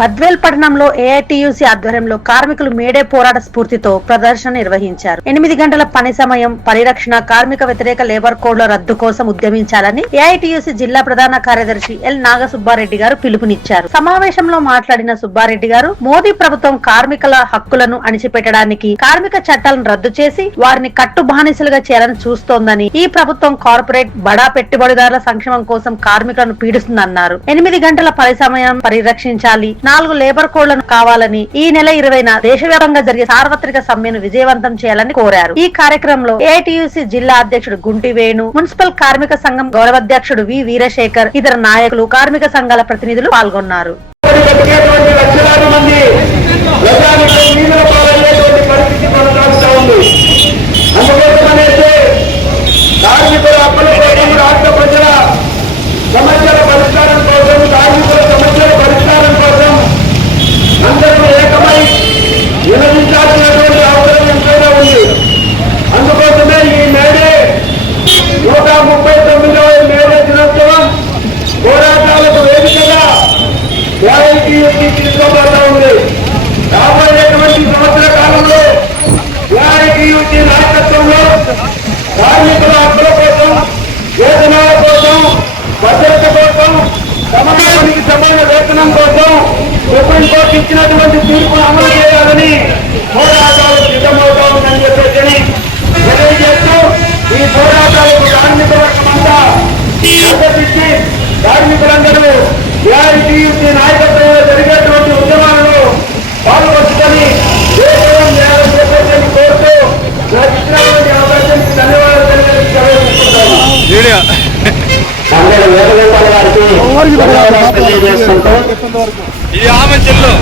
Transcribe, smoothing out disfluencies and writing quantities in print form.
బద్వేల్ పట్టణంలో ఏఐటియుసి ఆధ్వర్యంలో కార్మికులు మేడే పోరాట స్ఫూర్తితో ప్రదర్శన నిర్వహించారు. 8 గంటల పని సమయం, పరిరక్షణ, కార్మిక వ్యతిరేక లేబర్ కోడ్ల రద్దు కోసం ఉద్యమించాలని ఏఐటియుసి జిల్లా ప్రధాన కార్యదర్శి ఎల్ నాగసుబ్బారెడ్డి గారు పిలుపునిచ్చారు. సమావేశంలో మాట్లాడిన సుబ్బారెడ్డి గారు, మోదీ ప్రభుత్వం కార్మికుల హక్కులను అణిచిపెట్టడానికి కార్మిక చట్టాలను రద్దు చేసి వారిని కట్టు బానిసలుగా చేయాలని చూస్తోందని, ఈ ప్రభుత్వం కార్పొరేట్ బడా పెట్టుబడిదారుల సంక్షేమం కోసం కార్మికులను పీడిస్తుందన్నారు. 8 గంటల పని సమయం పరిరక్షించాలి, 4 లేబర్ కోడ్లను కావాలని, ఈ నెల 20న దేశవ్యాప్తంగా జరిగే సార్వత్రిక సమ్మెను విజయవంతం చేయాలని కోరారు. ఈ కార్యక్రమంలో ఏఐటియుసి జిల్లా అధ్యక్షుడు గుంటి వేణు, మున్సిపల్ కార్మిక సంఘం గౌరవాధ్యక్షుడు వి వీరశేఖర్, ఇతర నాయకులు, కార్మిక సంఘాల ప్రతినిధులు పాల్గొన్నారు. అందుకోసమే ఈ మేడే 139వ మేడే దినోత్సవం పోరాటాలకు వేదికగా ఏఐటియుసి తీసుకోబోతా ఉంది. రాబోయేటువంటి సంవత్సర కాలంలో ఏఐటియుసి నాయకత్వంలో కార్మికుల హక్కుల కోసం, వేతనాల కోసం, భద్రత కోసం, సమానానికి సమాన వేతనం కోసం సుప్రీంకోర్టు ఇచ్చినటువంటి తీర్పును అమలు చేయాలని పోరాటాలు సిద్ధమవుతా ఉందని చెప్పేసి తెలియజేస్తూ, ఈ పోరాటాలకు కార్మిక వర్గమంతా మద్దతిచ్చి కార్మికులందరూ ఏఐటియుసి నాయకత్వంలో జరిగేటువంటి ఉద్యమాలను పాల్గొంచుకొని దేశం న్యాయం చేపట్టని కోరుతూ నాకు ఇచ్చినటువంటి అవకాశానికి ధన్యవాదాలు తెలియజేస్తున్నాను. ఇది ఆమె చెల్లు